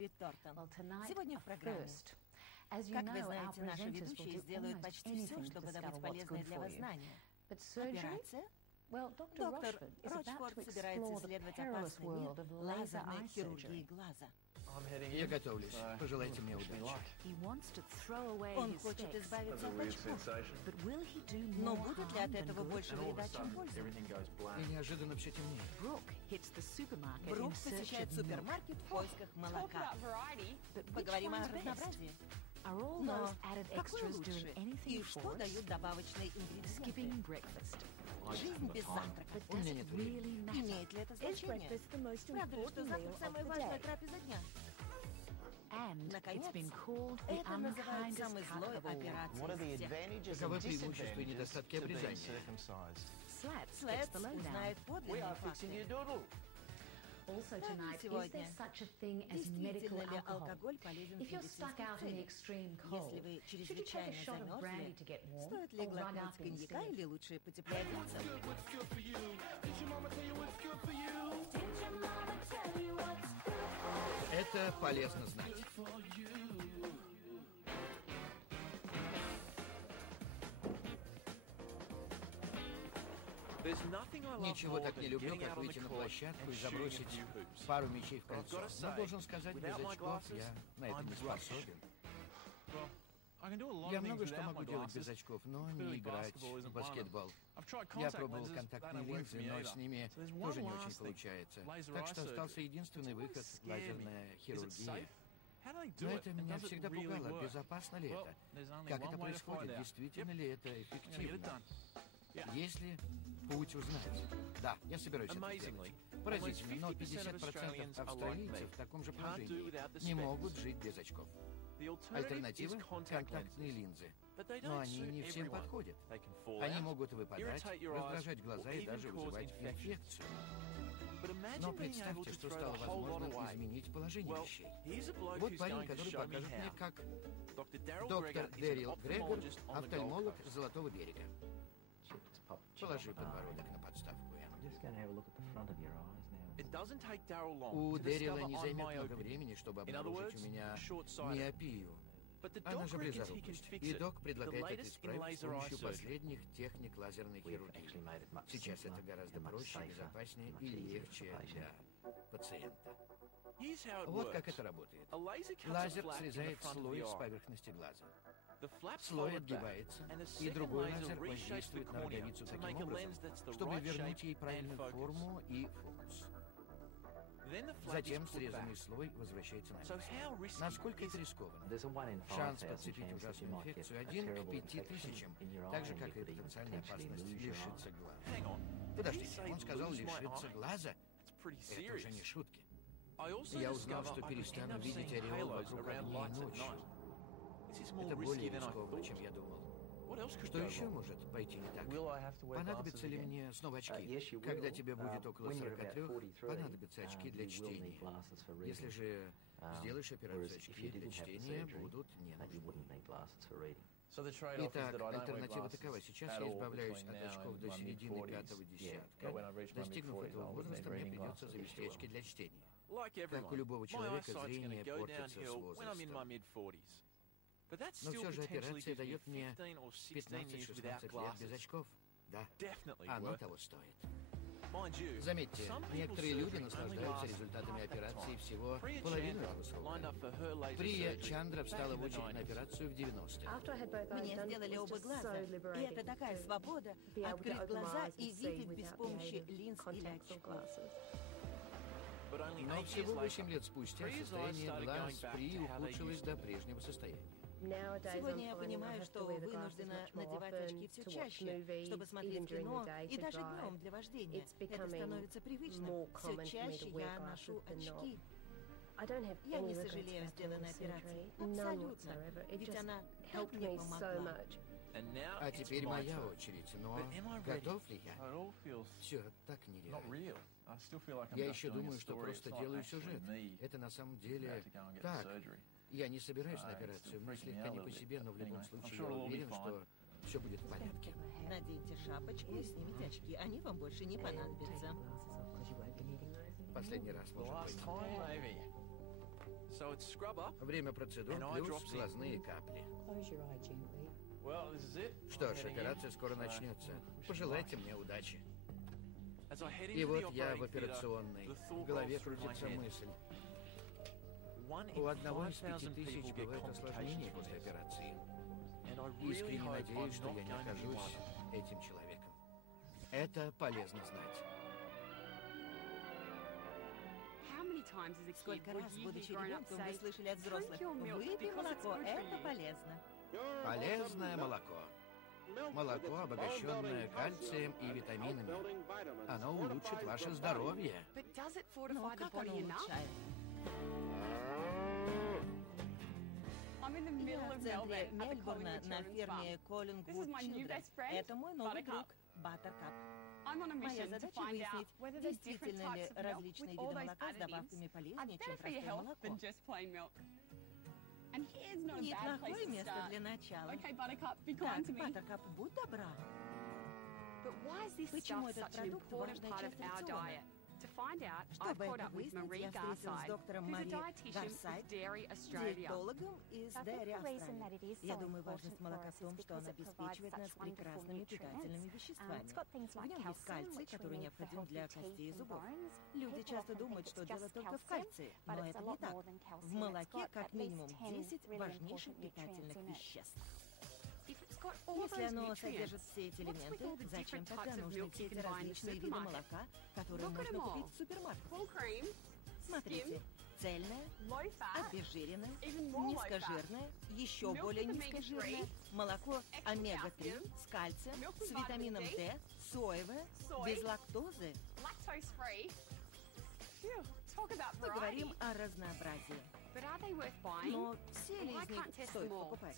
Сегодня в программе. Как вы знаете, наши ведущие сделают почти все, чтобы добыть полезное для вас знания. Операция? Доктор Рочфорд собирается исследовать опасный мир лазерной хирургии глаза. Я готовлюсь. Пожелайте мне удачи. Он хочет избавиться от очков. Но будет ли от этого больше вреда, чем пользы? И неожиданно все темнеет. Брук посещает супермаркет в поисках молока. Поговорим о разнообразии. Но какое лучше? И что дают добавочные ингредиенты? Жизнь без завтрака. У меня нет времени. Имеет ли это значение? Правда ли, что завтрак самая важная трапеза дня? Наконец, это называют самой злой операцией всех. Каковы преимущества и недостатки обрезания? Слэдс узнает подлинные факты. Сегодня, действительно ли алкоголь полезен в медицинских целях? Если вы чрезвычайно замерзли, стоит ли глотнуть коньяка или лучше потеплее одеться? Это полезно знать. Ничего так не люблю, как выйти на площадку и забросить пару мячей в кольцо. Но должен сказать, без очков я на это не способен. Я много что могу делать без очков, но не играть в баскетбол. Я пробовал контактные линзы, но с ними тоже не очень получается. Так что остался единственный выход — лазерная хирургия. Но это меня всегда пугало. Безопасно ли это? Как это происходит? Действительно ли это эффективно? Есть ли путь узнать? Да, я собираюсь это сделать. Поразительно, но 50% австралийцев в таком же положении не могут жить без очков. Альтернатива — контактные линзы. Но они не всем подходят. Они могут выпадать, раздражать глаза и даже вызывать инфекцию. Но представьте, что стало возможно изменить положение вещей. Вот парень, который покажет мне, как. Доктор Дэрил Грегор, офтальмолог Золотого берега. Положи подбородок на подставку, У Дэрила не займет много времени, чтобы обнаружить у меня миопию. Она же близорукость. И док предлагает это исправить с помощью последних техник лазерной хирургии. Сейчас это гораздо проще, безопаснее и легче для пациента. Вот как это работает. Лазер срезает слой с поверхности глаза. Слой отгибается, и другой лазер воздействует на роговицу таким образом, чтобы вернуть ей правильную форму и фокус. Затем срезанный слой возвращается на место. Насколько это рискованно? Шанс подцепить ужасную инфекцию 1 к 5000, так же, как и потенциальная опасность лишиться глаза. Подождите, он сказал лишиться глаза? Это уже не шутки. Я узнал, что перестану видеть ореол вокруг огней ночью. Это более рискованно, чем я думал. Что еще может пойти не так? Понадобятся ли мне снова очки? Когда тебе будет около 43, понадобятся очки для чтения. Если же сделаешь операцию, очки для чтения будут не нужны. Итак, альтернатива такова. Сейчас я избавляюсь от очков до середины 5-го десятка. Достигнув этого возраста, мне придется завести очки для чтения. Как у любого человека, зрение портится с возрастом. Но все же операция дает мне 15-16 лет без очков. Да, оно того стоит. Заметьте, некоторые люди наслаждаются результатами операции всего половину этого срока. Прия Чандра встала в очередь на операцию в 90-е. Мне сделали оба глаза, и это такая свобода — открыть глаза и видеть без помощи линз или очков. Но всего 8 лет спустя состояние глаз Прии ухудшилось до прежнего состояния. Сегодня я понимаю, что вынуждена надевать очки все чаще, чтобы смотреть кино, и даже днем для вождения. Это становится привычным. Все чаще я ношу очки. Я не сожалею о сделанной операции. Абсолютно. Ведь она так мне помогла. А теперь моя очередь. Но готов ли я? Все так нереально. Я еще думаю, что просто делаю сюжет. Это на самом деле так. Я не собираюсь на операцию, мне слегка не по себе, но в любом случае я уверен, что все будет в порядке. Наденьте шапочку и снимите очки, они вам больше не понадобятся. Последний раз, может быть. Время процедур плюс глазные капли. Что ж, операция скоро начнется. Пожелайте мне удачи. И вот я в операционной. В голове крутится мысль. У одного из 5000 бывает осложнение после операции. Искренне надеюсь, что я не окажусь этим человеком. Это полезно знать. Сколько раз, будучи ребенком, вы слышали от взрослых: выпей молоко, это полезно. Полезное молоко. Молоко, обогащенное кальцием и витаминами. Оно улучшит ваше здоровье. Но как оно улучшает? Я в центре Мельбурна на ферме Коллингвуд Чилдрен. Это мой новый друг, Баттеркап. Моя задача выяснить, действительно ли различные виды молока с добавками полезнее, чем простое молоко. Неплохое место для начала. Так, Баттеркап, будь добра. Почему этот продукт важная часть рациона? Чтобы это выяснить, я встретилась с доктором Мари Гарсайт, диетологом из Dairy Australia. Я думаю, важность молока в том, что он обеспечивает нас прекрасными питательными веществами. В нем есть кальций, который необходим для костей и зубов. Люди часто думают, что дело только в кальции, но это не так. В молоке как минимум 10 важнейших питательных веществ. Если оно содержит все эти элементы, зачем тогда нужны все эти различные виды молока, которые можно купить в супермаркете? Смотрите, цельное, обезжиренное, низкожирное, еще более низкожирное, молоко омега-3 с кальцием, с витамином D, соевое, без лактозы. Мы говорим о разнообразии. Но все ли из них стоит покупать?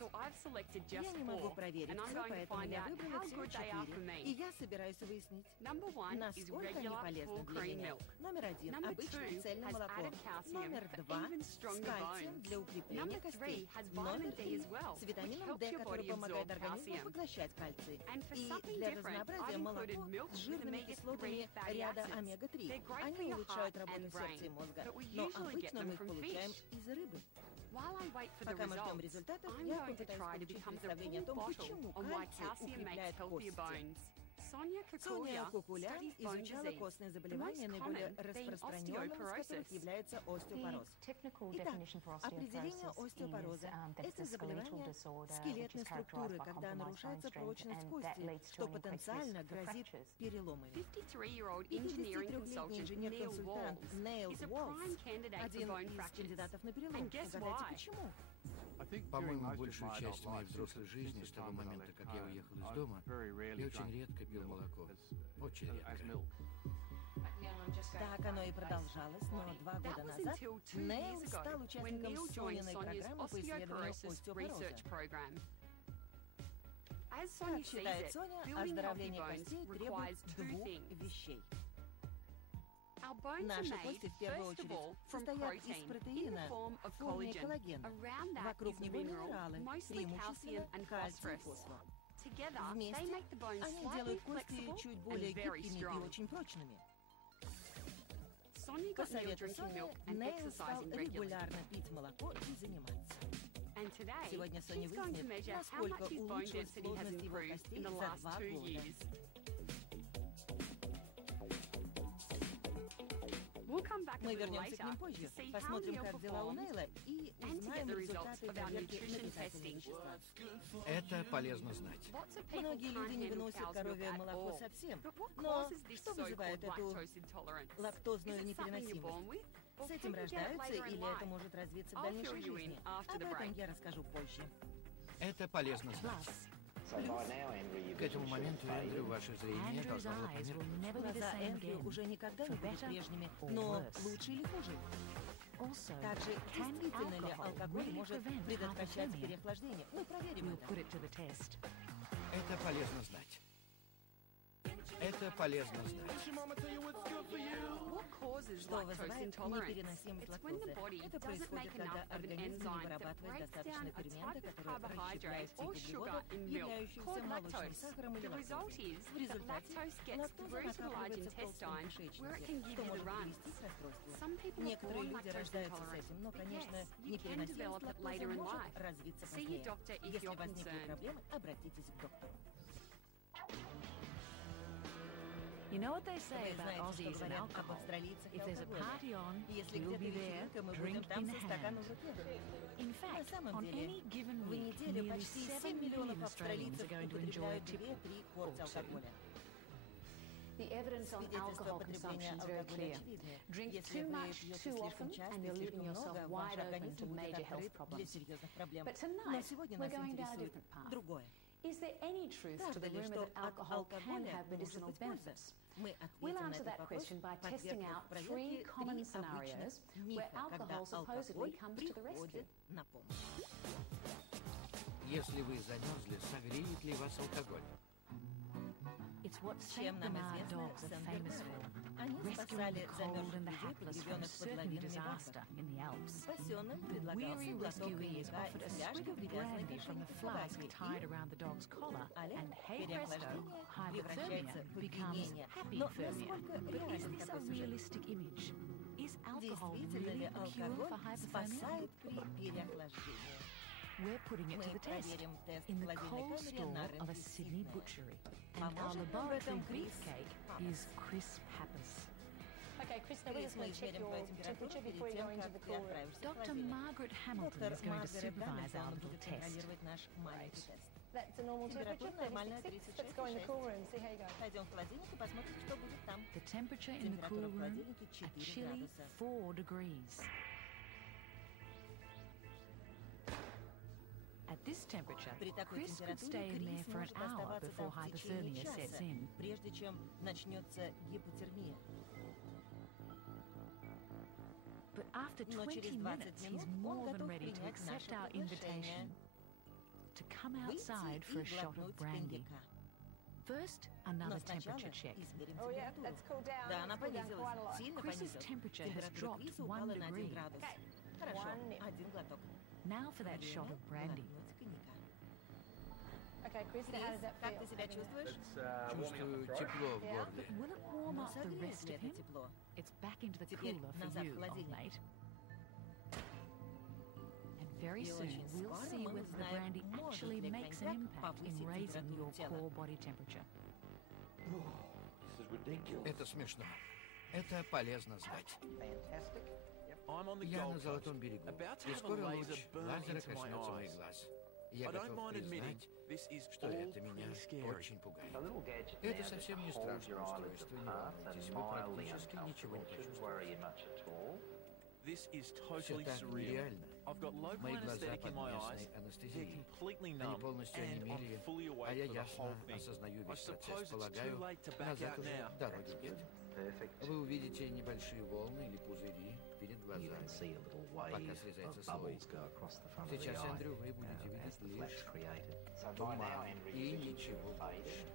Я не могу проверить все, поэтому я выбрала всего 4. И я собираюсь выяснить, насколько они полезны для меня. Номер 1 – обычное цельное молоко. Номер 2 – с кальцием для укрепления костей. Номер 3 – с витамином D, который помогает организму поглощать кальций. И для разнообразия молоко с жирными кислотами ряда омега-3. Они улучшают работу сердца и мозга, но обычно мы их получаем из рыбы. Пока мы ждем результатов, я попытаюсь получить представление о том, почему кальций укрепляет кости. Соня Кукуля изучала костные заболевания, наиболее распространенным из которых является остеопороз. Итак, определение остеопороза – это заболевание скелетной структуры, когда нарушается прочность кости, что потенциально грозит переломами. 53-летний инженер-консультант Нейл Уоллс – один из кандидатов на перелом. Угадайте, почему? По-моему, большую часть моей взрослой жизни, с того момента, как я уехал из дома, я очень редко пил молоко. Очень редко. Так оно и продолжалось, но 2 года назад Нейл стал участником Сониной программы по исследованию остеопороза. Как считает Соня, оздоровление костей требует 2 вещей. Наши кости, в первую очередь, состоят из протеина в форме коллагена. Вокруг него минералы, преимущественно кальций и фосфор. Вместе они делают кости чуть более гибкими и очень прочными. По совету Сони, Нейл стал регулярно пить молоко и заниматься. Сегодня Соня выяснит, насколько улучшилась плотность его костей за 2 года. Мы вернемся к ним позже, посмотрим, как дела у Нейла, и узнаем результаты проверки на питательные вещества. Это полезно знать. Многие люди не выносят коровье молоко совсем. Но что вызывает эту лактозную непереносимость? С этим рождаются или это может развиться в дальнейшей жизни? Об этом я расскажу позже. Это полезно знать. К этому моменту, Эндрю, ваше зрение должно было померкнуть. Глаза Эндрю уже никогда не будут прежними, но лучше или хуже? Также, действительно ли алкоголь может предотвращать переохлаждение? Мы проверим это. Это полезно знать. Это полезно знать. Что вызывает непереносимость лактозы? Это происходит, когда организм не вырабатывает достаточно фермента, который расщепляет тип углеводов, являющихся молочным сахаром или лактозой. В результате лактоза накапливается в толстом кишечнике, что может привести к расстройству. Некоторые люди рождаются с этим, но, конечно, непереносимость лактозы может развиться позднее. Если возникнут проблемы, обратитесь к доктору. You know what they say Вы about знаете, что Aussies and говорят об alcohol? австралийцах и If there's a алкоголе. party on, Если we'll где-то be there, вечеринка, мы drink будем там in со стаканом hand. в руке. In На fact, самом on деле, any given в week, неделю nearly почти 7 7 миллионов million Australians австралийцев are going to enjoy a употребляют tip 2-3 порции or two. алкоголя. The evidence on Свидетельства alcohol потребления consumption is very алкоголя clear. очевидны. Drink Если too вы much пьете too слишком often часто and и you're слишком leaving yourself много, ваш wide open организм to будет major health открыт для problems. серьезных проблем. But tonight, Но сегодня we're нас going down a интересует different path. другое. Is there any truth to Правда the ли, rumor что that от alcohol can алкоголя have может medicinal быть польза? benefits? Мы We'll ответим на answer этот that вопрос, question by testing подвергнув out проверке 3 common три scenarios обычных where мифа, когда alcohol supposedly алкоголь comes to the rescue. приходит на помощь. Если вы замерзли, согреет ли вас алкоголь? It's what Чем Saint нам Bernard известно, dogs are famous for. они Rescuing спасали the cold замерзших and the людей, hapless from погребенных под certain лавинами в disaster Альпах. in the Alps. Спасенным The предлагался weary глоток rescuee is коньяка offered a и фляжка, swig of привязанной к brandy from the ошейнику flask собаки. tied around the dog's collar, Аля, and hey presto, переохлаждение hypothermia превращается в becomes опьянение. happy Но thermia. насколько But is реален this a такой сюжет? realistic image? Is alcohol Действительно really ли a cure алкоголь for hypothermia? спасает при переохлаждении? We're putting it to Мы the test проверим тест in в the холодильной cold камере store на of a рынке Sydney Сиднея. butchery. And our Поможет нам в laboratory этом Крис beefcake Паппес. is Chris Pappas. Okay, Chris, now we're Крис, just мы going to check измерим твою your температуру temperature перед before you тем, go into как the ты cool room. отправишься в Dr. холодильник. Margaret Hamilton Доктор is going to Маргарет supervise our Гамильтон little будет test. контролировать наш маленький тест. That's a normal temperature, Температура нормальная 36. Let's go in the 36,6. cool room, see how you go. Пойдем в холодильник и посмотрим, что будет там. The temperature in the cool Температура в room, холодильнике a 4 chilly градуса. 4 degrees. At this temperature, При такой Chris could stay температуре in there Крис for an может hour оставаться before там в течение hypothermia sets часа, in. прежде чем начнется гипотермия. But after Но 20 через 20 minutes, he's минут он more than готов ready to принять accept наше our приглашение. invitation to come Выйти outside for и a shot of глотнуть brandy. коньяка. First, Но another сначала temperature check. измерим Oh, yeah, температуру. that's cooled down. Да, она It's cooled down quite a понизилась, lot. сильно Chris's понизилась. temperature has Температура dropped Криса 1 упала на 1 degree. градус. Okay. Хорошо, One nip. 1 глоток. Now for that shot Время of brandy. глотнуть коньяка. Okay, Chris, how does Крис, that как feel? ты себя чувствуешь? Чувствую тепло в Yeah. горле. Will it warm Ну, up the согреет rest ли of это him? тепло? It's back into the Теперь cooler for назад в you, old холодильник. mate. And very И soon очень we'll скоро see мы whether the узнаем, brandy может actually ли makes an коньяк impact in повысить raising температуру your тела. core body temperature. Это смешно. Это полезно знать. Я на Золотом берегу, и скоро луч лазера коснется моих глаз. Я готов признать, что это меня очень пугает. Это совсем не страшное устройство, не волнуйтесь, вы практически ничего не почувствуете. Все так нереально. Мои глаза под местной анестезией. Они полностью онемели, а я ясно осознаю весь процесс. Полагаю, назад уже дороги нет. Вы увидите небольшие волны или пузыри перед глазами, пока срезается слой. Сейчас, Эндрю, вы будете видеть лишь туман и ничего больше.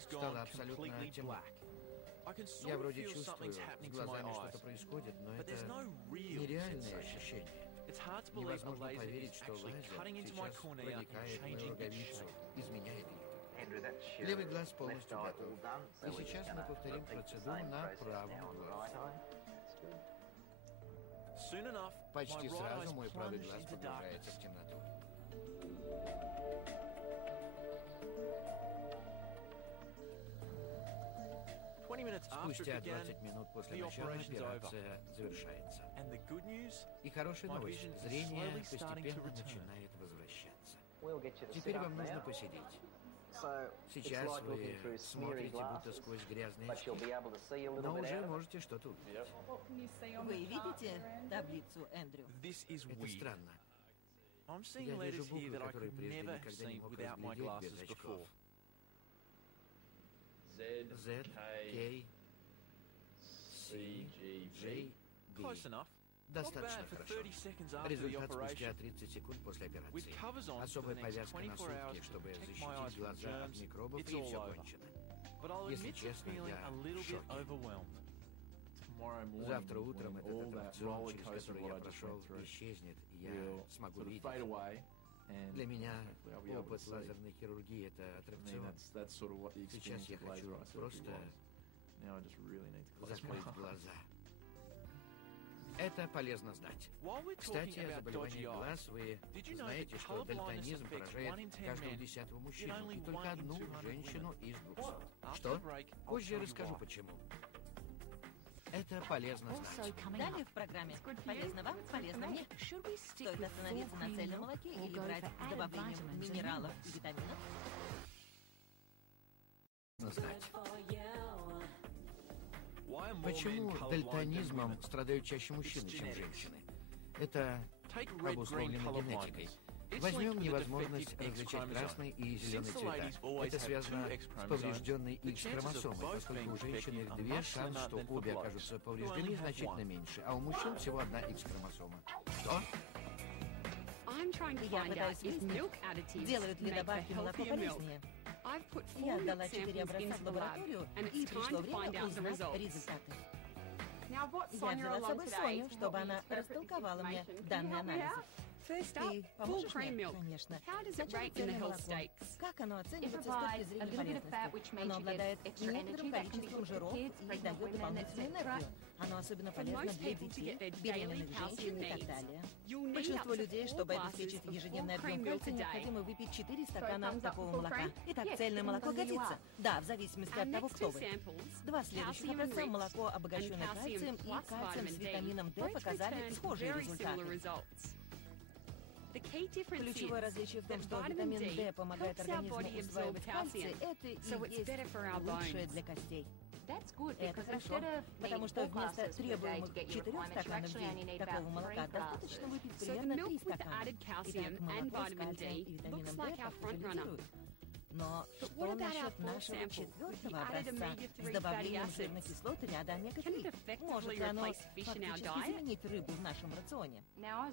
Стало абсолютно темно. Я вроде чувствую, с глазами что-то происходит, но это нереальное ощущение. Невозможно поверить, что лазер сейчас проникает в мою роговицу, изменяет ее. Левый глаз полностью готов. И сейчас мы повторим процедуру на правом глазе. Почти сразу мой правый глаз погружается в темноту. Спустя 20 минут после начала операция завершается. И хорошая новость. Зрение постепенно начинает возвращаться. Теперь вам нужно посидеть. Сейчас вы смотрите будто сквозь грязные очки, но уже можете что-то увидеть. Вы видите таблицу, Эндрю? Это странно. Я вижу буквы, которые прежде никогда не мог разглядеть без очков. Z, K, C, J, D. Достаточно хорошо. Результат спустя 30 секунд после операции. Особая повязка на сутки, чтобы защитить глаза от микробов, и все кончено. Если честно, я в шоке. Завтра утром этот аттракцион, через который я прошел, исчезнет, и я смогу видеть. Для меня опыт лазерной хирургии — это аттракцион. Сейчас я хочу просто закрыть глаза. Это полезно знать. Кстати, о заболевании глаз вы знаете, что дальтонизм поражает каждого 10-го мужчину и только одну женщину из 200. Что? Позже расскажу почему. Это полезно знать. Далее в программе «Полезно вам, полезно мне». Стоит остановиться на цельном молоке или брать с добавлением минералов и витаминов? Знать. Почему дальтонизмом страдают чаще мужчины, чем женщины? Это обусловлено генетикой. Возьмем невозможность различать красный и зеленый цвета. Это связано с поврежденной X-хромосомой, поскольку у женщин их две, шанс, что обе окажутся повреждены, значительно меньше, а у мужчин всего одна X-хромосома. Что? Я пытаюсь выяснить, делают ли добавки молоко полезнее. Я отдала 4 образца в лабораторию, и пришло время узнать результаты. Я взяла с собой Соню, чтобы она растолковала мне данные анализа. Ты поможешь мне? Конечно. Сначала цельное молоко. Как оно оценивается с точки зрения полезности? Оно обладает некоторым количеством жиров и дает дополнительную энергию. Оно особенно полезно для детей, беременных женщин и так далее. Большинству людей, чтобы обеспечить ежедневный объем кальция, необходимо выпить 4 стакана такого молока. Итак, цельное молоко годится? Да, в зависимости от того, кто вы. 2 следующих образца молоко, обогащенное кальцием, и кальцием с витамином D показали схожие результаты. Ключевое различие в том, что витамин D помогает организму усваивать кальций, это и есть лучшее для костей. Это хорошо, потому что вместо требуемых 4 стаканов в день такого молока достаточно выпить примерно 3 стакана. Итак, молоко с кальцием и витамином D популяризируют. Но что насчет нашего 4-го образца с добавлением жирных кислот и ряда омега-3? Может ли оно фактически заменить рыбу в нашем рационе? Я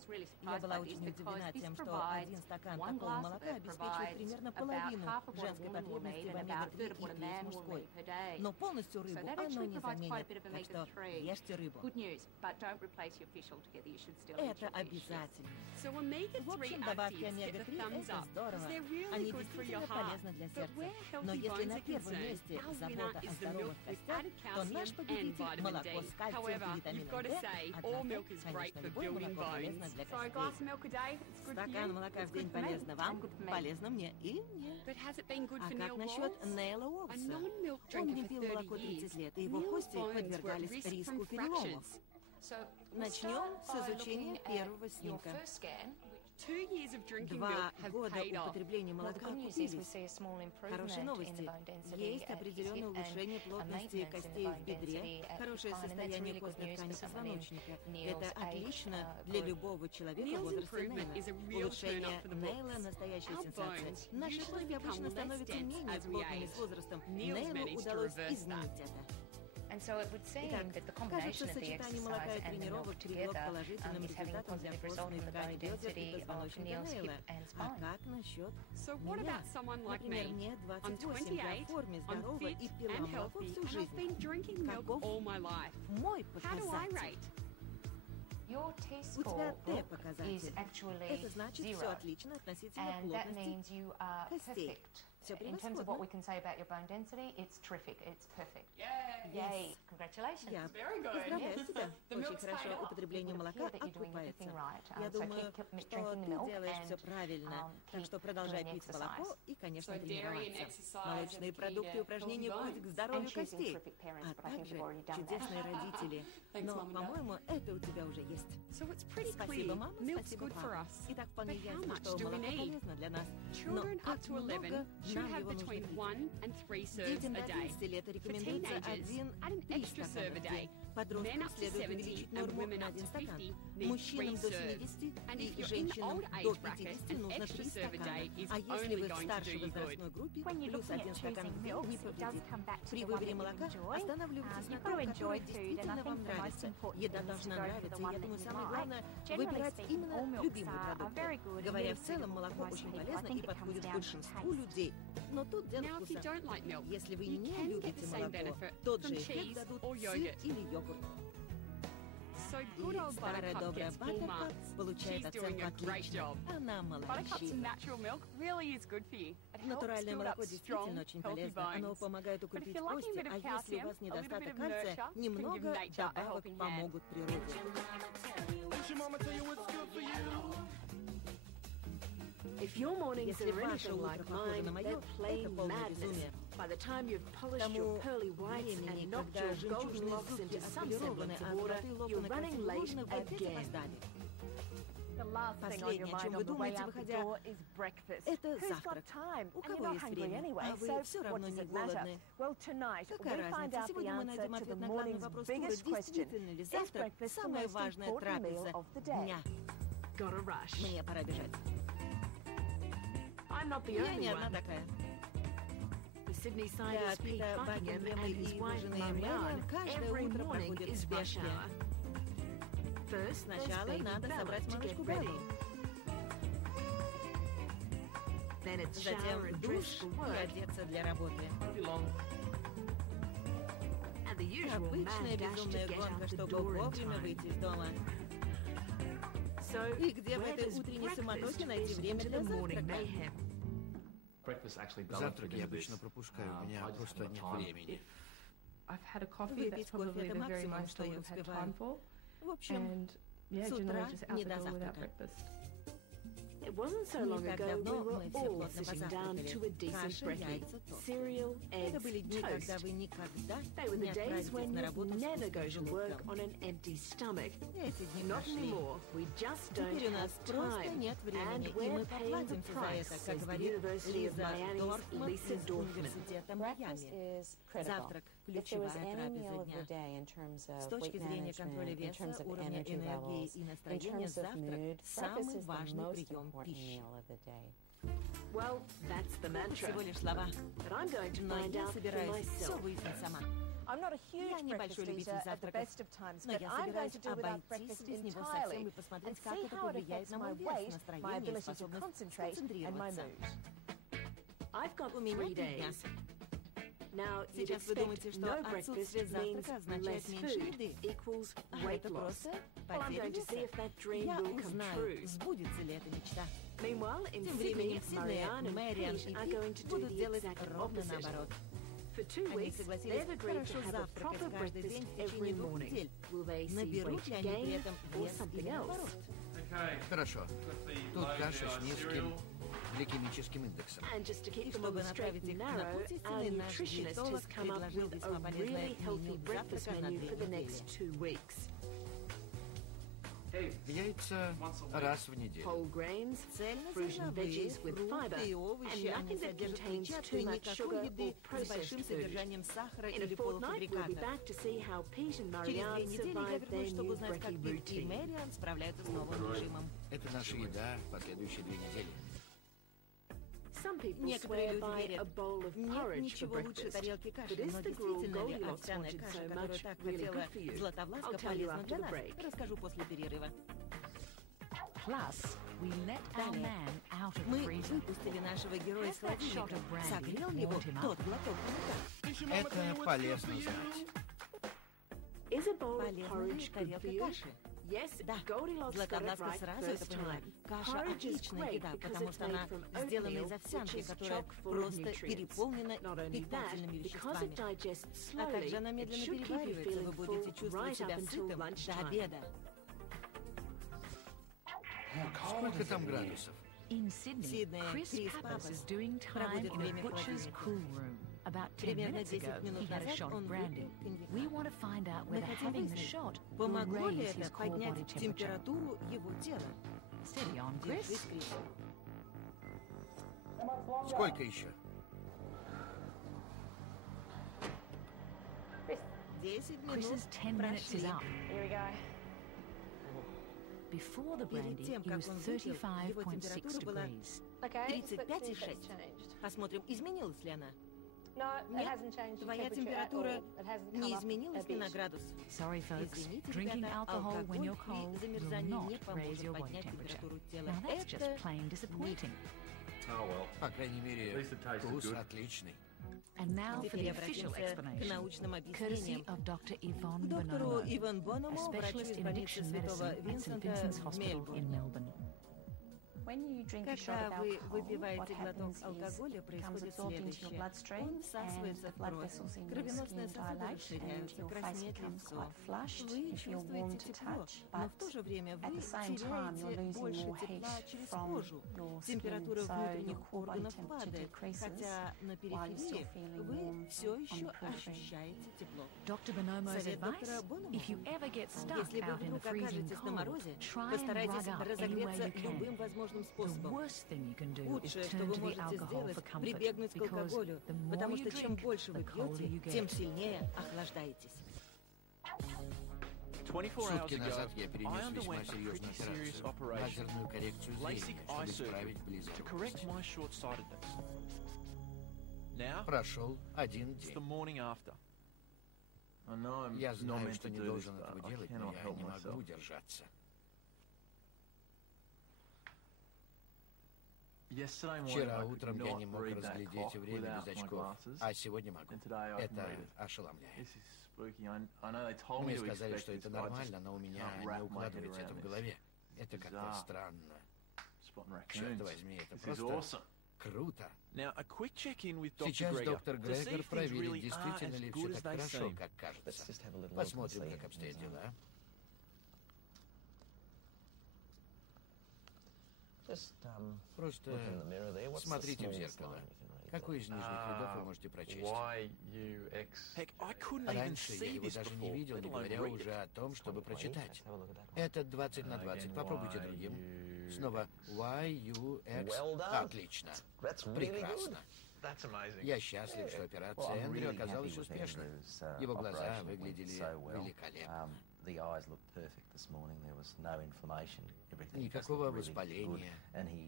была очень удивлена тем, что 1 стакан такого молока обеспечивает примерно половину женской потребности в омега-3 и клей мужской. Но полностью рыбу оно не заменит, так что ешьте рыбу. Это обязательно. В общем, добавки омега-3 — это здорово. Они действительно полезны для сердца. Но если на первом месте забота о здоровых костях, то наш победитель — молоко с кальцием и витамином D. Однако, конечно, любое молоко полезно для костей. Стакан молока в день полезно вам, полезно мне и мне. А как насчет Нейла Уолтса? Он не пил молоко 30 лет, и его кости подвергались риску переломов. Начнем с изучения первого снимка. 2 года употребления молока окупились. Хорошие новости. Есть определенное улучшение плотности костей в бедре, хорошее состояние костной ткани позвоночника. Это отлично для любого человека возраста Нейла. Улучшение Нейла — настоящая сенсация. Наши кости обычно становятся менее плотными с возрастом. Нейлу удалось изменить это. Итак, кажется, сочетание молока и тренировок привело к положительным результатам для костной ткани бедер и позвоночника Нейла. А как насчет меня? Например, мне 28, я в форме, здорова и пила молоко всю жизнь. Каков мой показатель? У тебя Т-показатель. Это значит, все отлично относительно плотности костей. Все превосходно. Yay! Congratulations. Я поздравляю тебя. Очень хорошо употребление молока окупается. Я думаю, что ты делаешь все правильно. Так что продолжай пить молоко и, конечно, тренироваться. Молочные продукты и упражнения — путь к здоровью костей. А также чудесные родители. Но, по-моему, это у тебя уже есть. Спасибо, мама, спасибо, папа. Итак, вполне ясно, что молоко полезно для нас. Но как много нам его нужно пить? Детям до 11 лет рекомендуется 1-3 стакана в день. Подросткам следует увеличить норму на 1 стакан. Мужчинам до 70 и женщинам до 50 нужно 3 стакана. А если вы в старшей возрастной группе, плюс 1 стакан в день не повредит. При выборе молока останавливайтесь на том, который действительно вам нравится. Еда должна нравиться, и я думаю, самое главное — выбирать именно любимые продукты. Говоря в целом, молоко очень полезно и подходит большинству людей. Но тут дело вкуса. Если вы не любите молоко, тот же эффект дадут сыр или йогурт. И старая добрая баттеркот получает оценку «отлично». Она молодчина. Натуральное молоко действительно очень полезно. Оно помогает укрепить кости, а если у вас недостаток кальция, немного добавок помогут природе. Если ваше утро похоже на мое, это полное безумие. К тому времени, когда жемчужные зубки отполированы, а золотые локоны красиво уложены, вы опять опоздали. Последнее, о чем вы думаете, выходя, это завтрак. У кого есть время, а вы все равно не голодны. Какая разница? Сегодня мы найдем ответ на главный вопрос тура. Действительно ли завтрак — самая важная трапеза дня? Мне пора бежать. Я не одна такая. Для Пита Бакингема и ужина Мэриан каждое утро проходит в спешке. Сначала надо собрать малышку Беллу. Затем в душ и одеться для работы. Обычная безумная гонка, чтобы вовремя выйти из дома. И где в этой утренней суматохе найти время для завтрака? Завтрак я обычно пропускаю, у меня просто нет времени. Выпить кофе — это максимум, что я успеваю. В общем, с утра не до завтрака. Не так давно мы все плотно позавтракали. Каша, яйца, тост. Это были дни, когда вы никогда не отправитесь на работу с пустым желудком. Эти дни прошли. Теперь у нас просто нет времени, и мы поплатимся за это, как говорит Лиза Дорфман из университета Майами. Завтрак — ключевая трапеза дня. С точки зрения контроля веса, уровня энергии и настроения, завтрак — самый важный прием пищи. Всего лишь слова. Но я собираюсь все выяснить сама. Я небольшой любитель завтраков, но я собираюсь обойтись без него совсем и посмотреть, как это повлияет на мой вес, настроение и способность сконцентрироваться. У меня 3 дня. Сейчас вы думаете, что отсутствие завтрака означает меньше еды. А это просто потеря веса. Я узнаю, сбудется ли эта мечта. Тем временем в Сиднее Мэриан и Пит будут делать ровно наоборот. Они согласились хорошо завтракать каждый день в течение 2 недель. Наберут ли они при этом вес или наоборот? Хорошо. Тут каша с низким гликемическим индексом. И чтобы направить их на путь истины, наш диетолог предложил весьма полезное меню завтрака на 2 недели. Яйца раз в неделю. Цельнозерновые, фрукты и овощи, они содержат клетчатку и никакой еды с большим содержанием сахара или полуфабрикатов. Через 2 недели я вернусь, чтобы узнать, как Пит и Мэриан справляются с новым режимом. Это наша еда в последующие 2 недели. Некоторые люди верят, нет ничего лучше тарелки каши, но действительно ли овсяная каша, которую так хотела Златовласка, полезна для нас? Расскажу после перерыва. Далее. Мы выпустили нашего героя из холодильника. Согрел его тот глоток молока. Это полезно знать. Полезная тарелка каши. Да, Златовласка сразу это поняла. Каша — отличная еда, потому что она сделана из овсянки, которая просто переполнена питательными веществами. А также она медленно переваривается, вы будете чувствовать себя сытым до обеда. Сколько там градусов? In Sydney, Chris Pappas is doing time in the butcher's cool room. About 10 minutes ago, he had a shot of brandy. We want to find out whether having the shot will Помогло ли raise это his core body поднять temperature. температуру его тела? Steady on, Chris. Держись, Крис. Сколько еще? 10 минут Chris's 10 minutes is прошли. up. Here we go. Before the Перед brandy, тем, he как was он выпил, его 35.6 температура была degrees. Okay, let's see if 35,6. it's changed. Посмотрим, изменилась ли она. No, it Нет, hasn't changed the твоя temperature at температура all. It hasn't come не up изменилась a ни на bit. градус. Sorry, folks. Извините, Drinking ребята, alcohol when алкоголь you're при cold will замерзании не not raise поможет your body поднять temperature. температуру тела. Now that's just Это plain disappointing. Oh well. По крайней мере, At least it tasted вкус good. отличный. And now for the теперь official обратимся к explanation. научным Courtesy объяснениям. of Dr. Yvonne Доктору Bonomo, Иван a Боному, врачу specialist из in больницы addiction Святого medicine at St. Винсента Vincent's в Hospital in Мельбурне. Melbourne. When you drink a shot Когда of вы alcohol, выпиваете what глоток happens is алкоголя, it comes происходит absorbed into your следующее. bloodstream Он and всасывается the в blood кровь. vessels in your Кровеносные skin сосуды dilate and расширяются, your face краснеет becomes лицо. quite flushed Вы if you're warm чувствуете to тепло, touch, но but в то же время at вы the same time you're теряете losing больше more heat тепла через from кожу. your Температура skin, so your внутренних core body органов temperature падает, decreases хотя на while you're still периферии feeling вы warm все on еще the periphery. ощущаете тепло. Dr. Bonomo's Совет advice? доктора Бонома. If you ever get stuck Если вы out in the вдруг freezing окажетесь на cold, морозе, try and постарайтесь rug up any way разогреться you can. любым возможным The способом. worst thing you can do is Лучшее, что turn вы to the можете alcohol сделать, for comfort, прибегнуть к because алкоголю, the more потому you что чем drink, больше вы the colder you пьете, тем get. сильнее охлаждаетесь. 24 hours Сутки ago, назад я I перенес весьма underwent a серьезную pretty serious операцию. operation, Лазерную коррекцию LASIK зрения, eye чтобы исправить surgery, to correct близорукость. my short-sightedness. Now, Прошел один it's the день. morning after. I know I'm Я not знаю, meant что to не do this, должен but этого I делать, но cannot я help не могу myself. удержаться. Yesterday morning Вчера I could утром я не not мог read that разглядеть clock время without без my очков, glasses. а сегодня могу. And today I can Это read it. ошеломляет. This is spooky. I know they told me Мне to сказали, expect что this, это but I just нормально, но у меня can't не wrap my head укладывается это around в this. голове. Это как-то Bizarre. странно. Spotting Черт raccoons. возьми, это This is просто awesome. круто. Now, a quick check-in with Dr. Сейчас Gregor доктор to see Грегор if things проверит, really are действительно as ли good все as так they хорошо, seem. как кажется. Посмотрим, как обстоят дела. Просто смотрите в зеркало. Какой из нижних рядов вы можете прочесть? Heck, I couldn't even Раньше я see его this даже не before, видел, let не alone говоря read уже it. о том, чтобы прочитать. Это 20 на 20. Попробуйте другим. Снова YUX. Отлично. Прекрасно. Я счастлив, что операция Эндрю оказалась успешной. Его глаза выглядели великолепно. Никакого воспаления.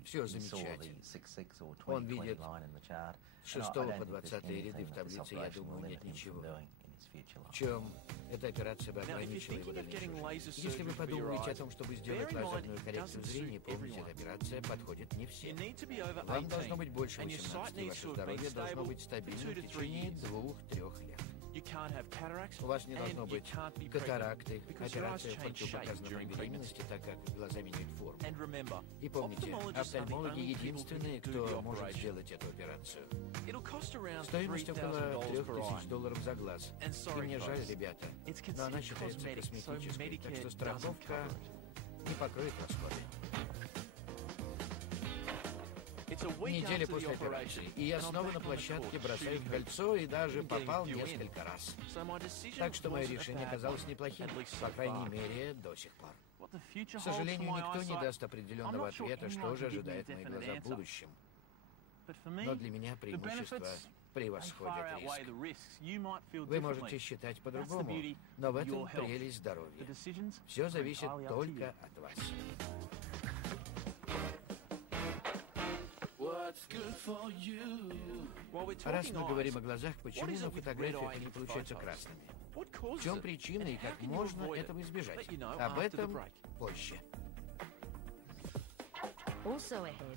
Все замечательно. Он видит с 6 по 20 ряды в таблице, я думаю, нет ничего. В чем эта операция бы ограничила его дальнейшую жизнь? Если вы подумаете о том, чтобы сделать лазерную коррекцию зрения, помните, эта операция подходит не всем. Вам должно быть больше 18, и ваше здоровье должно быть стабильным в течение 2-3 лет. У вас не должно быть катаракты, операция противопоказана при беременности, так как глаза меняют форму. И помните, офтальмологи единственные, кто может сделать эту операцию. Стоимость около $3000 за глаз. И мне жаль, ребята, но она считается косметической, так что страховка не покроет расходы. Неделя после операции, и я снова на площадке бросаю в кольцо и даже попал несколько раз. Так что мое решение оказалось неплохим, по крайней мере, до сих пор. К сожалению, никто не даст определенного ответа, что же ожидает мои глаза в будущем. Но для меня преимущество превосходит риск. Вы можете считать по-другому, но в этом прелесть здоровья. Все зависит только от вас. Раз мы говорим о глазах, почему на фотографиях они получаются красными? В чем причина и как можно этого избежать? Об этом позже.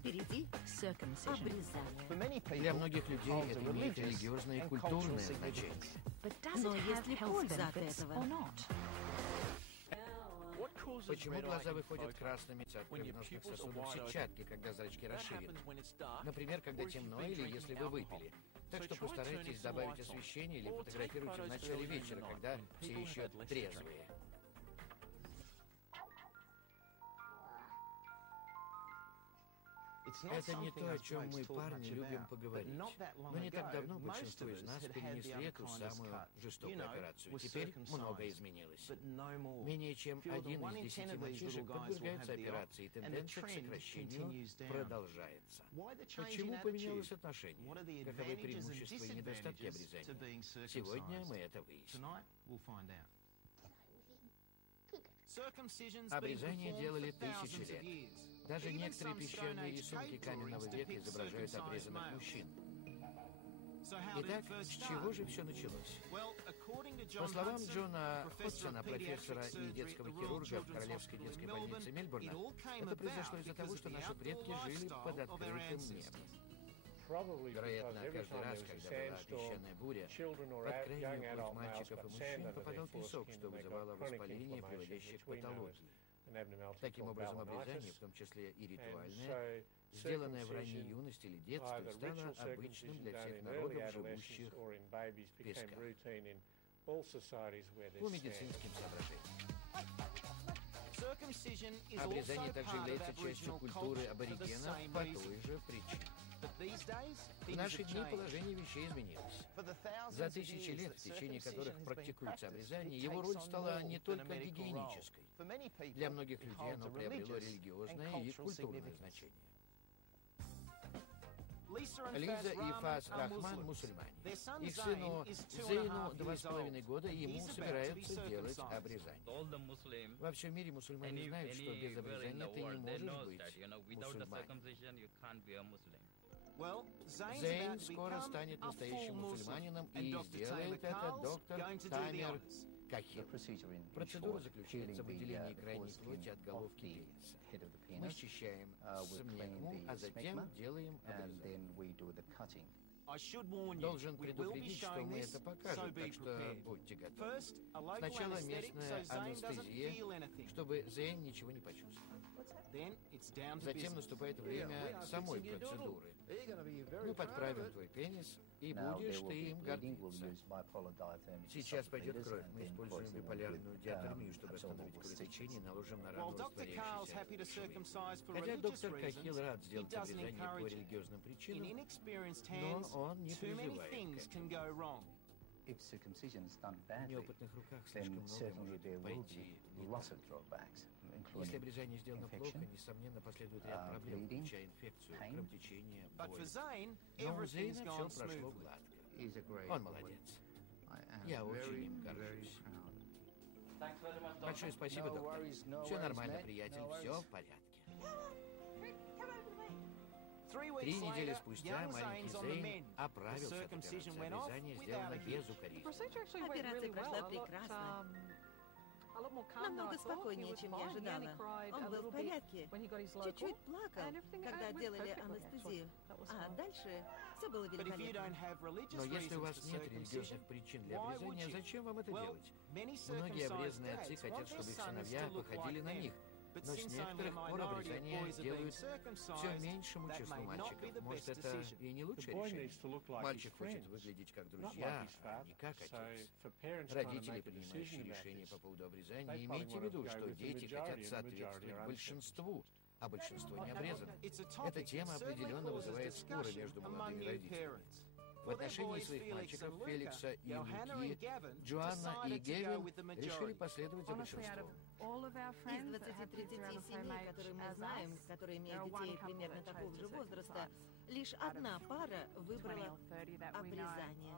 Впереди обрезание. Для многих людей это имеет религиозное и культурное значение. Но есть ли польза от этого? Почему глаза выходят красными от кровеносных сосудов сетчатки, когда зрачки расширены? Например, когда темно или если вы выпили. Так что постарайтесь добавить освещение или фотографируйте в начале вечера, когда все еще трезвые. Это не то, о чем мы, парни, любим поговорить. Но не так давно большинство из нас перенесли эту самую жестокую операцию. Теперь многое изменилось. Менее чем 1 из 10 мальчишек подвергается операции, и тенденция к сокращению продолжается. Почему поменялось отношение? Каковы преимущества и недостатки обрезания? Сегодня мы это выясним. Обрезание делали тысячи лет. Даже некоторые песчаные рисунки каменного века изображают обрезанных мужчин. Итак, с чего же все началось? По словам Джона Ходсона, профессора и детского хирурга в Королевской детской больнице Мельбурна, это произошло из-за того, что наши предки жили под открытым небом. Вероятно, каждый раз, когда была песчаная буря, под крайнюю плоть мальчиков и мужчин попадал песок, что вызывало воспаление, приводящее к патологии. Таким образом, обрезание, в том числе и ритуальное, сделанное в ранней юности или детстве, стало обычным для всех народов, живущих в песках. По медицинским соображениям. Обрезание также является частью культуры аборигенов по той же причине. В наши дни положение вещей изменилось. За тысячи лет, в течение которых практикуется обрезание, его роль стала не только гигиенической. Для многих людей оно приобрело религиозное и культурное значение. Лиза и Фаз Рахман мусульмане. Их сыну Зейну 2,5 года, и ему собираются делать обрезание. Во всем мире мусульмане знают, что без обрезания ты не можешь быть мусульманином. Зейн скоро станет настоящим мусульманином и сделает это доктор Тамер Кахир. Процедура заключается в отделении крайней плоти от головки пениса. Мы счищаем смекму, а затем делаем обрезание. Должен предупредить, что мы это покажем, так что будьте готовы. Сначала местная анестезия, чтобы Зейн ничего не почувствовал. Затем наступает время самой процедуры. Мы подправим твой пенис, и будешь ты им гордиться. Сейчас пойдет кровь. Мы используем биполярную диатермию, чтобы остановить кровотечение, и наложим на рану растворяющийся. Хотя доктор Кахил рад сделать обрезание по религиозным причинам, но он не призывает к этому. В неопытных руках слишком много может пойти не так. Если обрезание сделано плохо, несомненно, последует ряд проблем, включая инфекцию, кровотечение, боль. Но у Зейна все прошло гладко. Он молодец. Я очень им горжусь. Большое спасибо, доктор. Все нормально, приятель, все в порядке. 3 недели спустя маленький Зейн оправился от операции. Обрезание сделано безукоризненно. Операция прошла прекрасно. Намного спокойнее, чем я ожидала. Он был в порядке. Чуть-чуть плакал, когда делали анестезию. А дальше все было великолепно. Но если у вас нет религиозных причин для обрезания, зачем вам это делать? Многие обрезанные отцы хотят, чтобы их сыновья походили на них. Но с некоторых пор обрезание делают все меньшему числу мальчиков. Может, это и не лучшее решение? Мальчик хочет выглядеть как друзья, а не как отец. Родители, принимающие решения по поводу обрезания, имейте в виду, что дети хотят соответствовать большинству, а большинство не обрезано. Эта тема определенно вызывает споры между молодыми родителями. В отношении своих мальчиков Феликса и Луки, Джоанна и Гевин решили последовать за большинством. Из 23 семей, которые мы знаем, которые имеют детей примерно такого же возраста, лишь одна пара выбрала обрезание.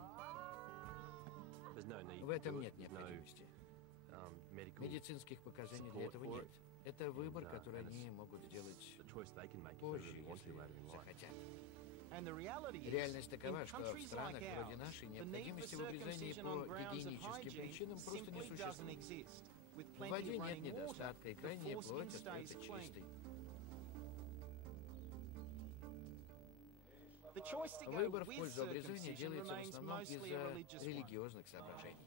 В этом нет необходимости. Медицинских показаний для этого нет. Это выбор, который они могут сделать позже, если захотят. Реальность такова, что в странах вроде нашей необходимости в обрезании по гигиеническим причинам просто не существует. В воде нет недостатка, и крайняя плоть остается чистой. Выбор в пользу обрезания делается в основном из-за религиозных соображений.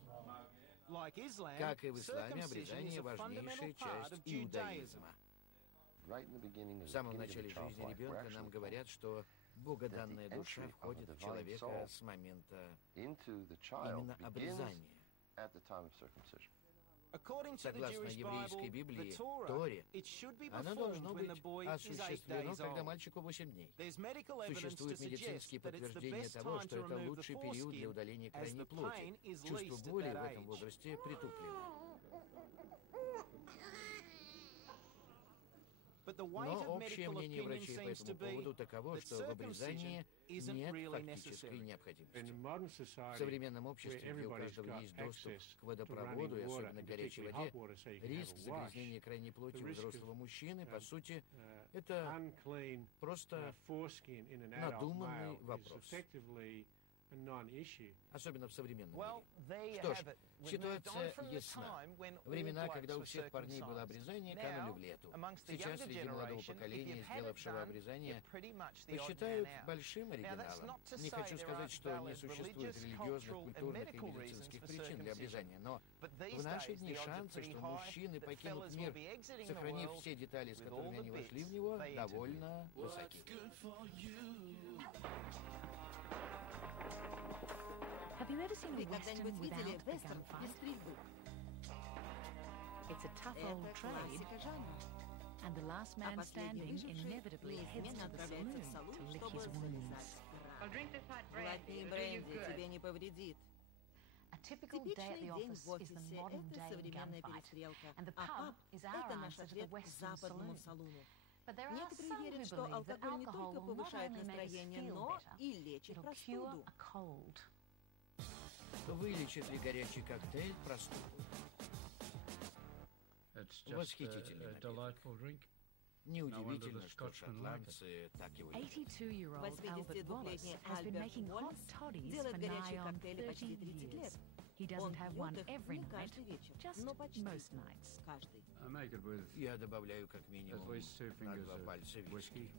Как и в исламе, обрезание – важнейшая часть иудаизма. В самом начале жизни ребенка нам говорят, что богоданная душа входит в человека с момента именно обрезания. Согласно еврейской Библии, Торе, оно должно быть осуществлено, когда мальчику 8 дней. Существуют медицинские подтверждения того, что это лучший период для удаления крайней плоти. Чувство боли в этом возрасте притуплено. Но общее мнение врачей по этому поводу таково, что в обрезании нет фактической необходимости. В современном обществе, где у каждого есть доступ к водопроводу и особенно к горячей воде, риск загрязнения крайней плоти у взрослого мужчины, по сути, это просто надуманный вопрос. Особенно в современном мире. Что ж, ситуация ясна. Времена, когда у всех парней было обрезание, канули в лету. Сейчас среди молодого поколения, сделавшего обрезание, посчитают большим оригиналом. Не хочу сказать, что не существует религиозных, культурных и медицинских причин для обрезания, но в наши дни шансы, что мужчины покинут мир, сохранив все детали, с которыми они вошли в него, довольно высоки. Вы когда-нибудь видели вестерн без стрельбы? It's a tough old Это trade, классика жанра. and the last А man последний standing выживший inevitably heads неизменно to the отправляется в saloon салон, to lick чтобы his wounds. залезать в ран. Глотни бренди, тебе не повредит. A typical day at Типичный the день office в is the офисе – modern это day современная gunfight, перестрелка, and the а pub паб is – our это наш answer to the ответ Western западному saloon. салуну. But there are Некоторые some верят, who что believe that алкоголь не alcohol только will not повышает only make us настроение, feel но better, и лечит it'll cure простуду. a cold. Вылечит ли горячий коктейль простуду? Восхитительный напиток. Неудивительно, что шотландцы так его любят. 82-year-old Albert Wallace 82-летний has been Альберт making hot Уоллес toddies делает for горячие nigh on коктейли 30 почти 30 лет. years. He Он doesn't have пьет one их every не night, каждый вечер, just но почти most nights. каждый. Я добавляю как минимум на 2 пальца виски.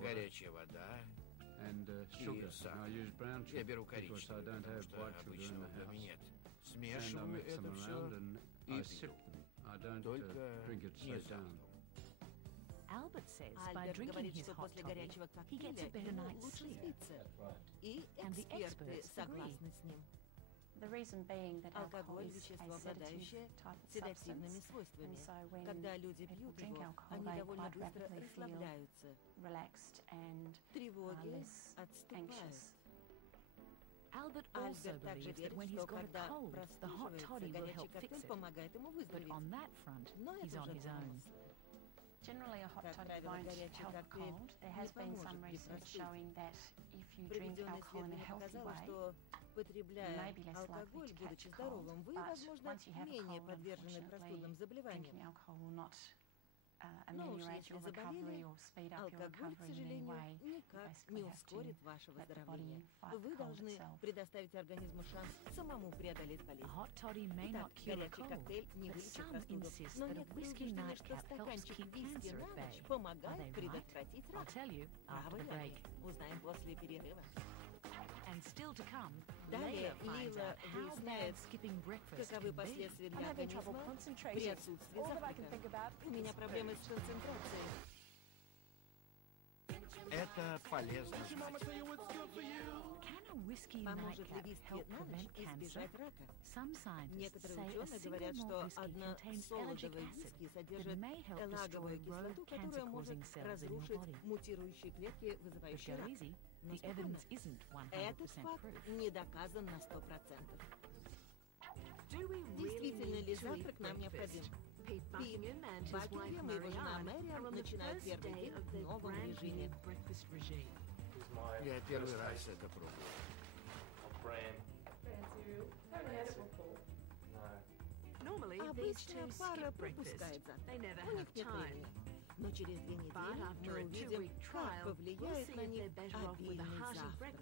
Горячая вода и сахар. Я беру коричневый, потому что обычного в доме нет. Смешиваю это все и пью. Только не залпом. Albert says by Альберт drinking говорит, his что hot после toddy, горячего he gets a коктейля better ему night's лучше sleep. спится. И And the эксперты experts согласны с ним. The reason being that alcohol Алкоголь – is вещество, a sedative обладающее type of седативными substance, свойствами. and so when Когда люди people пьют drink его, alcohol, они they довольно quite быстро rapidly feel расслабляются. relaxed and Тревоги less отступают. anxious. Albert also Альберт также believes that верит, when he's что got a когда cold, the hot простуживается, toddy will горячий help fix коктейль it. помогает ему But выздороветь. on that front, Но he's это on уже his own. вымысел. Generally, a hot Как toddy правило, won't горячий help a коктейль cold. There не has been поможет some при research простуде. showing that if you drink Проведенное alcohol in a исследование healthy показало, way, что, потребляя may be less likely алкоголь, to будучи catch a здоровым, cold, вы, but возможно, once you have a менее cold, подвержены простудным unfortunately, заболеваниям. drinking alcohol will not Но уж ameliorate если your recovery заболели, or speed up your алкоголь, к recovery in any сожалению, way. You никак basically не have to ускорит ваше let the выздоровление. body fight Вы the cold должны itself. предоставить организму шанс самому преодолеть A болезнь. hot toddy may Итак, not cure a горячий cold, коктейль не but вылечит some простуду, insist но that a некоторые whiskey убеждены, что nightcap helps стаканчик keep виски cancer на at ночь bay. Are помогает they right? предотвратить I'll рак. tell you after Правы the ли break. они? Узнаем после перерыва. And still to come, Далее Leila finds Лила out how bad выясняет, skipping breakfast каковы can be. последствия I'm для having trouble организма при concentrating. отсутствии All that I can think завтрака. about У меня is проблемы food. с концентрацией. Это полезно знать. Can a whiskey Поможет ли nightcap виски help на ночь prevent cancer? избежать рака? Some scientists Некоторые say a ученые single говорят, malt что whiskey contains односолодовый allergic виски acid that содержит may help destroy элаговую кислоту, rogue которая может cancer-causing cells in your разрушить body. мутирующие клетки, But вызывающие go рак. easy, Но the спокойно. evidence isn't 100% Этот факт proof. не доказан на 100%. Действительно Действительно ли завтрак нам необходим? Пит Бакингем и его жена Мэриан начинают первый день в новом режиме. Я первый раз это пробую. Обычно пара пропускает завтрак. У них нет времени. Но через 2 недели мы увидим, как повлияет на них обильный завтрак.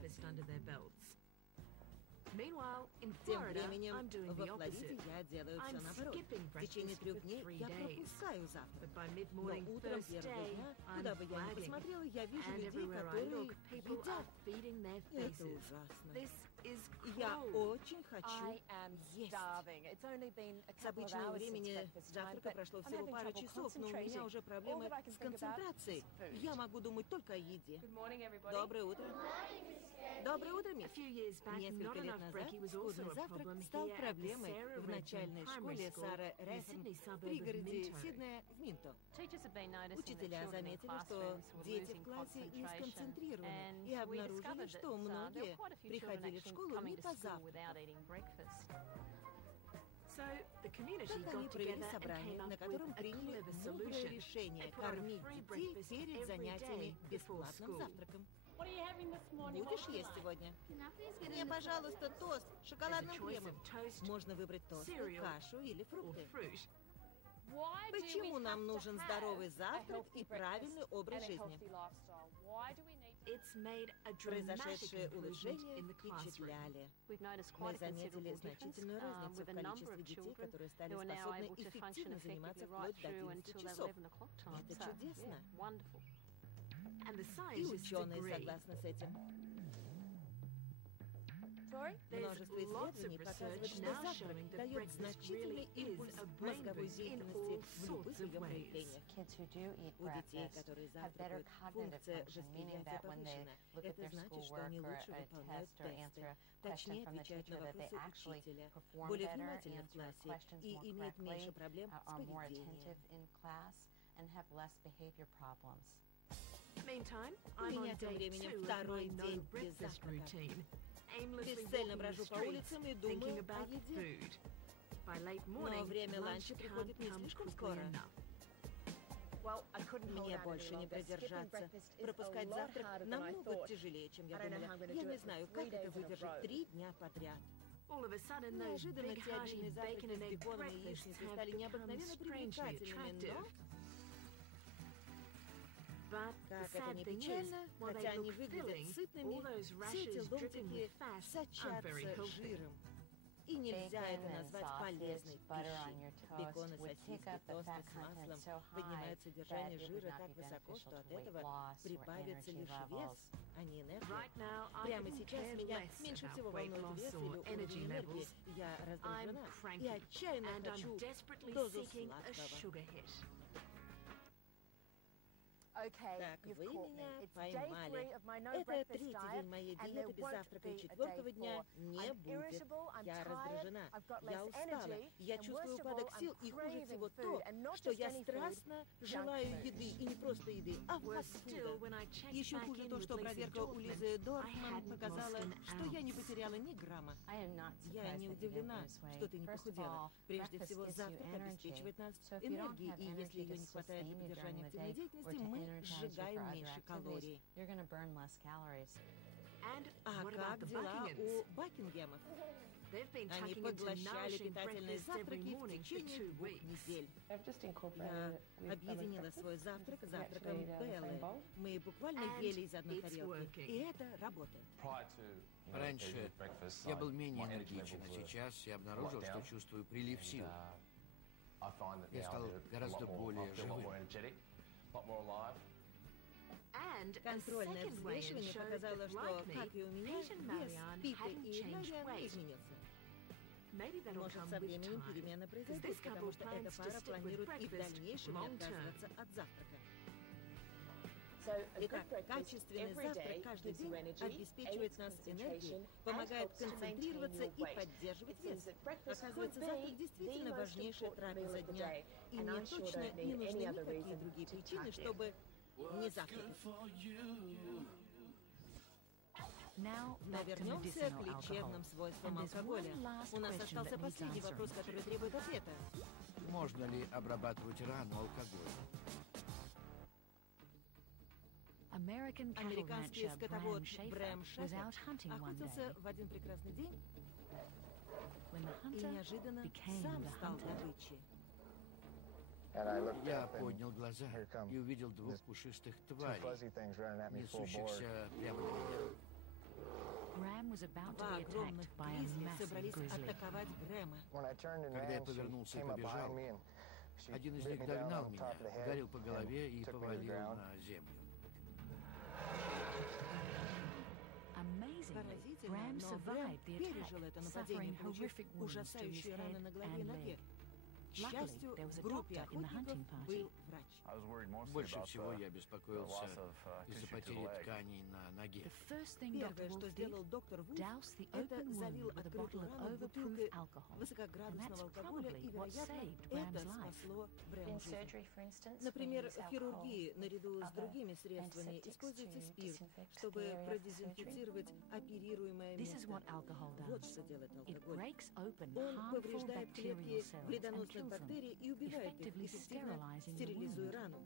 Тем временем во Флориде я делаю все наоборот. В течение 3 дней я пропускаю завтрак. Но утром первого дня, куда бы я ни посмотрела, я вижу людей, которые едят. Это ужасно. Я очень хочу есть. С обычного времени завтрака прошло всего пару часов, но у меня уже проблемы с концентрацией. Я могу думать только о еде. Доброе утро. Доброе утро, мисс. Несколько лет назад скудный завтрак стал проблемой в начальной школе Сары Рэффен в пригороде Сиднея в Минто. Учителя заметили, что дети в классе не сконцентрированы, и обнаружили, что многие приходили в школу не позавтракав. Так они провели собрание, на котором приняли мудрое решение кормить детей перед занятиями бесплатным завтраком. Будешь есть сегодня? Мне, пожалуйста, тост с шоколадным кремом. Можно выбрать тост, кашу или фрукты. Почему нам нужен здоровый завтрак и правильный образ жизни? Произошедшие улучшения впечатляли. Мы заметили значительную разницу в количестве детей, которые стали способны эффективно заниматься вплоть до 11 часов. Это чудесно. И ученые согласны с этим. Множество исследований показывает, что завтрак дает значительный импульс мозговой деятельности в любых ее проявлениях. У детей, которые завтракают, функция восприятия повышена. Это значит, что они лучше выполняют тесты, точнее отвечают на вопросы учителя, более внимательны в классе и имеют меньше проблем с поведением. У меня тем временем второй день без завтрака. Бесцельно брожу по улицам и думаю о еде. Но время ланча приходит не слишком скоро. Мне больше не продержаться. Пропускать завтрак намного тяжелее, чем я думала. Я не знаю, как это выдержать 3 дня подряд. Неожиданно те обильные завтраки с беконом и яичницей стали необыкновенно привлекательными, но... Как это не печально, хотя они выглядят сытными, все эти ломтики сочатся жиром. И нельзя это назвать полезной пищей. Бекон и сосиски, тосты с маслом поднимают содержание жира так высоко, что от этого прибавится лишь вес, а не энергия. Прямо сейчас меня меньше всего волнует вес или уровень энергии. Я раздражена и отчаянно хочу дозу сладкого. Так, вы меня поймали. Это 3-й день моей диеты без завтрака, и 4-го дня не будет. Я раздражена, я устала, я чувствую упадок сил, и хуже всего то, что я страстно желаю еды, и не просто еды, а фастфуда. Еще хуже то, что проверка у Лизы Дортман показала, что я не потеряла ни грамма. Я не удивлена, что ты не похудела. Прежде всего, завтрак обеспечивает нас энергией, и если ее не хватает для поддержания активной деятельности, мы сжигаем меньше калорий. А как дела у Бакингемов? Они поглощали питательные завтраки в течение 2 недель. Я объединила свой завтрак с завтраком Беллы. Мы буквально ели из одной тарелки, и это работает. Раньше я был менее энергичен, а сейчас я обнаружил, что чувствую прилив сил. Я стал гораздо более живым. Контрольное взвешивание показало, что, как и у меня, вес Питы и Марианы изменился. Может, со временем перемена произойдет, потому что эта пара планирует и в дальнейшем не отказываться от завтрака. Итак, качественный завтрак каждый день обеспечивает нас энергией, помогает концентрироваться и поддерживать вес. Оказывается, завтрак действительно важнейшая трапеза дня, и мне точно не нужны никакие другие причины, чтобы не завтракать. Но вернемся к лечебным свойствам алкоголя. У нас остался последний вопрос, который требует ответа. Можно ли обрабатывать рану алкоголем? Американский скотовод Брэм Шефер охотился в один прекрасный день и неожиданно сам стал добычей. Я поднял глаза и увидел 2 пушистых тварей, несущихся прямо на меня. 2 огромных гризли собрались атаковать Грэма. Когда я повернулся и побежал, один из них догнал меня, ударил по голове и повалил на землю. Amazingly, Поразительно, Bram но Брэм survived the пережил это attack, нападение, suffering получив horrific wounds to his ужасающие раны head на голове и and ноге. leg. К счастью, Luckily, there was a в группе doctor in the охотников hunting party. был врач. Больше всего я беспокоился из-за потери тканей на ноге. The first thing Dr. Первое, что Wolf did, сделал доктор Вулф, doused the это open залил wound with a открытую bottle of рану overproof бутылкой alcohol. And высокоградусного that's алкоголя, и, probably what вероятно, saved это Bram's life. спасло Брэму In жизнь. surgery, for instance, we Например, use в alcohol хирургии наряду с other другими средствами antiseptics используется to спирт, disinfect чтобы the area of продезинфицировать оперируемое This is место. what alcohol Вот does. что делает It алкоголь. breaks open Он harmful повреждает клетки bacterial cells and вредоносных kills them, бактерий и убивает их, effectively эффективно sterilizing the стерилизуя wound. рану.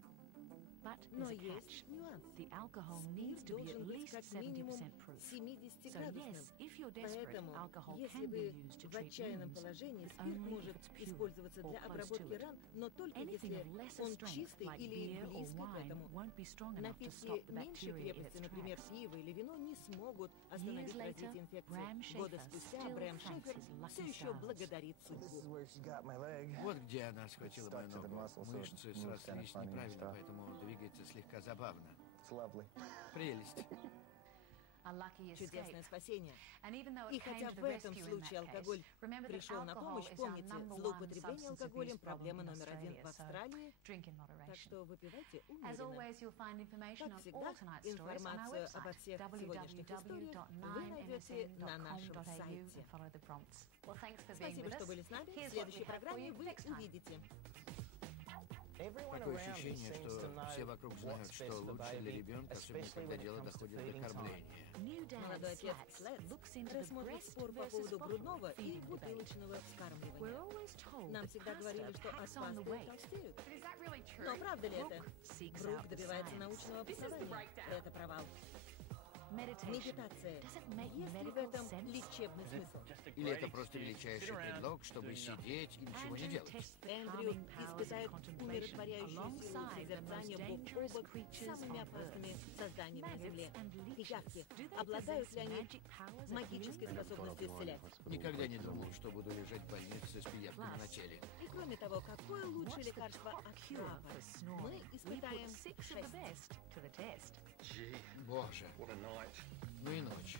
But Но there's a есть catch. нюанс. The alcohol Спирт needs to be at должен быть least как минимум 70% proof. So 70-градусным. yes, if you're desperate, Поэтому, alcohol если can be вы used to в treat отчаянном wounds, положении, but спирт only if может it's pure использоваться or для close обработки to it. ран, но только Anything если of lesser он strength, чистый like или beer or близкий к wine, этому. won't be strong enough to Напитки stop the меньшей bacteria in крепости, its например, tracks. пиво или вино, не смогут остановить Years later, развитие инфекции. Bram Года Schaefer спустя still Брэм thanks Шефер his lucky все еще stars. благодарит судьбу. Вот где она схватила мою ногу. Мышцы срослись неправильно, поэтому двигается слегка забавно. Прелесть. Чудесное спасение. И хотя в этом случае алкоголь пришел на помощь, помните, злоупотребление алкоголем – проблема номер один в Австралии, так что выпивайте умеренно. Как всегда, информацию обо всех сегодняшних историях вы найдете на нашем сайте. Спасибо, что были с нами. В следующей программе вы увидите. Такое ощущение, что все вокруг знают, что лучше для ребенка, особенно когда дело доходит до кормления. Молодой отец Слэд рассмотрит спор по поводу грудного и бутылочного вскармливания. Нам всегда говорили, что от пасты толстеют. Но правда ли это? Брук добивается научного обоснования. Это провал. Медитация. Есть ли в этом лечебный смысл? Или это просто величайший предлог, чтобы сидеть и ничего не делать? Эндрю испытает умиротворяющую силу созерцания бок о бок с самыми опасными созданиями на Земле. Пиявки. Обладают ли они магической способностью исцелять? Никогда не думал, что буду лежать в больнице с пиявками на теле. И кроме того, какое лучшее лекарство от рапа? Мы испытаем 6. Боже, ну и ночь.